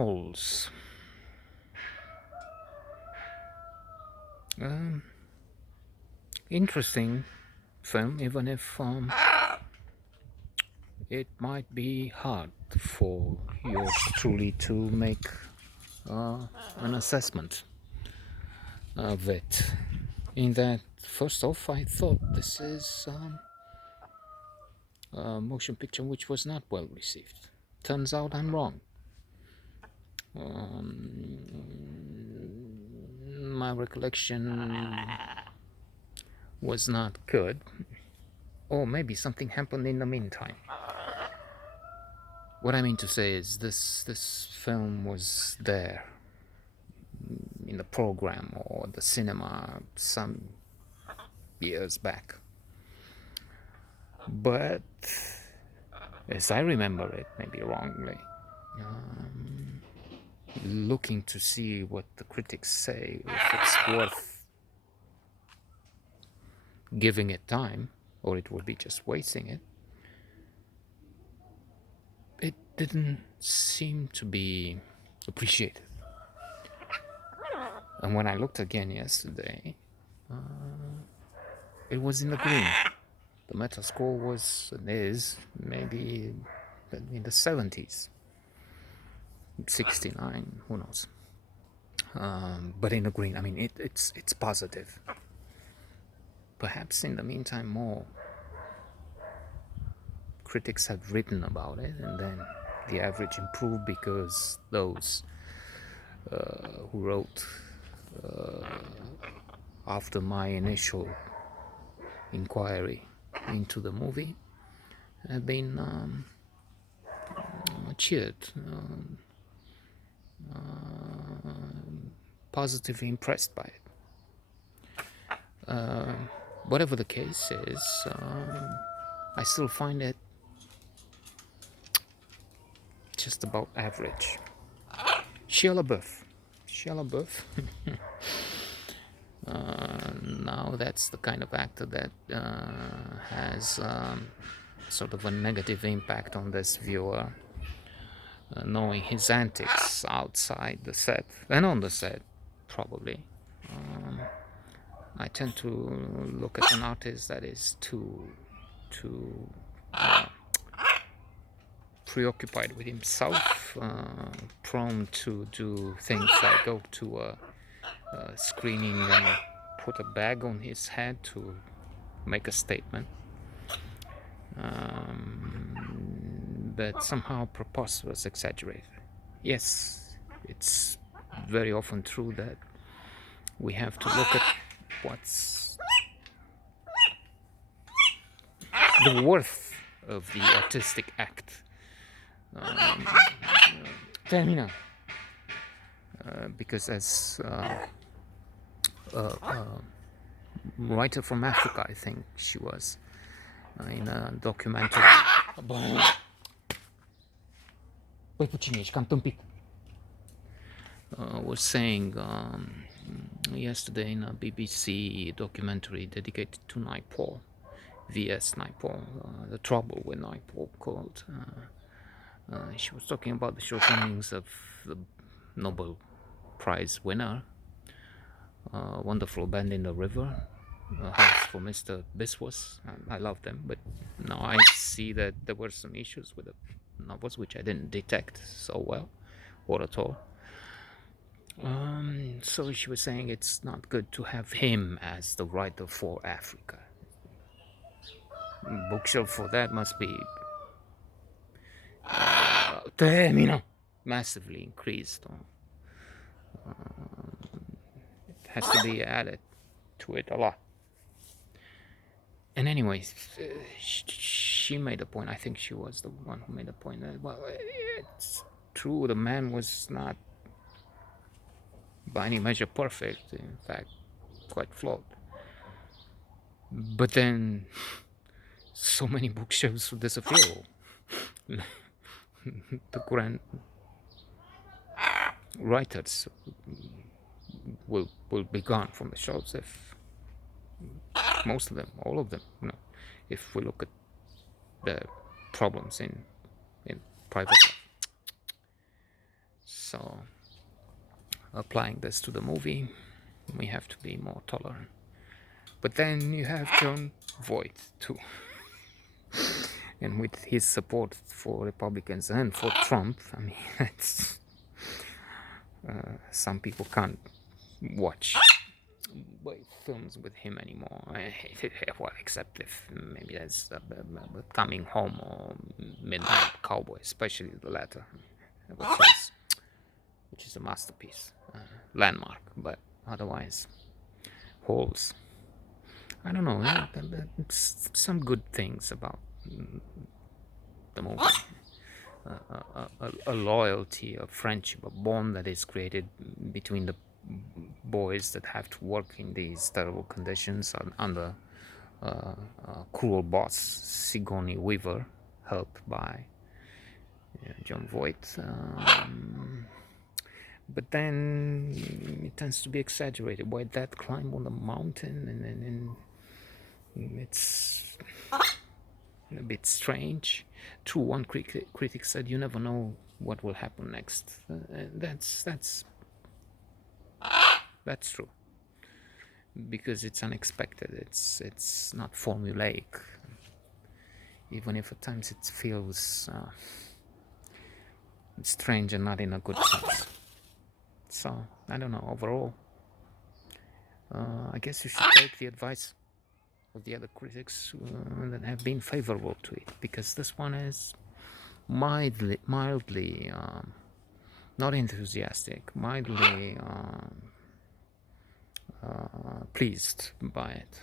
Holes. Interesting film, even if it might be hard for yours truly to make an assessment of it. In that, first off, I thought this is a motion picture which was not well received. Turns out I'm wrong. My recollection was not good, or maybe something happened in the meantime. What I mean to say is this film was there in the program or the cinema some years back, but as I remember it, maybe wrongly, looking to see what the critics say, if it's worth giving it time or it would be just wasting it, it didn't seem to be appreciated. And when I looked again yesterday, it was in the green. The Metascore was and is maybe in the 70s, 69, who knows. But in the green, I mean, it's positive. Perhaps in the meantime, more critics have written about it, and then the average improved because those who wrote after my initial inquiry into the movie have been cheered, positively impressed by it. Whatever the case is, I still find it just about average. Shia LaBeouf. Now that's the kind of actor that has sort of a negative impact on this viewer, knowing his antics outside the set and on the set, probably. I tend to look at an artist that is too preoccupied with himself, prone to do things like go to a screening and put a bag on his head to make a statement, but somehow preposterous, exaggerated. Yes, it's very often true that we have to look at what's the worth of the artistic act. Termina. Because as a writer from Africa, I think she was, in a documentary. Păi puțin, ești cam tâmpit. Was saying yesterday in a BBC documentary dedicated to Naipaul, VS Naipaul, the trouble with Naipaul called. She was talking about the shortcomings of the Nobel Prize winner, Wonderful Band in the River, House for Mr. Biswas. I love them, but now I see that there were some issues with the novels which I didn't detect so well or at all. So she was saying it's not good to have him as the writer for Africa. Bookshelf for that must be massively increased. It has to be added to it a lot. And anyways, she made a point. I think she was the one who made a point that, well, it's true, the man was not by any measure perfect, in fact quite flawed, but then so many bookshelves will disappear. The grand writers will be gone from the shelves if most of them, all of them, if we look at the problems in private life. So applying this to the movie, we have to be more tolerant. But then you have John Voight too, and with his support for Republicans and for Trump, I mean, it's, some people can't watch films with him anymore. Well, except if maybe there's Coming Home or Midnight Cowboy, especially the latter, which is a masterpiece, landmark. But otherwise, Holes. I don't know. It's some good things about the movie. A loyalty, a friendship, a bond that is created between the boys that have to work in these terrible conditions under cruel boss Sigourney Weaver, helped by John Voight. But then it tends to be exaggerated. Why that climb on the mountain, and it's a bit strange. True, one critic said you never know what will happen next. That's true, because it's unexpected. It's not formulaic, even if at times it feels strange and not in a good sense. So I don't know. Overall, I guess you should take the advice of the other critics that have been favorable to it, because this one is mildly not enthusiastic, mildly pleased by it.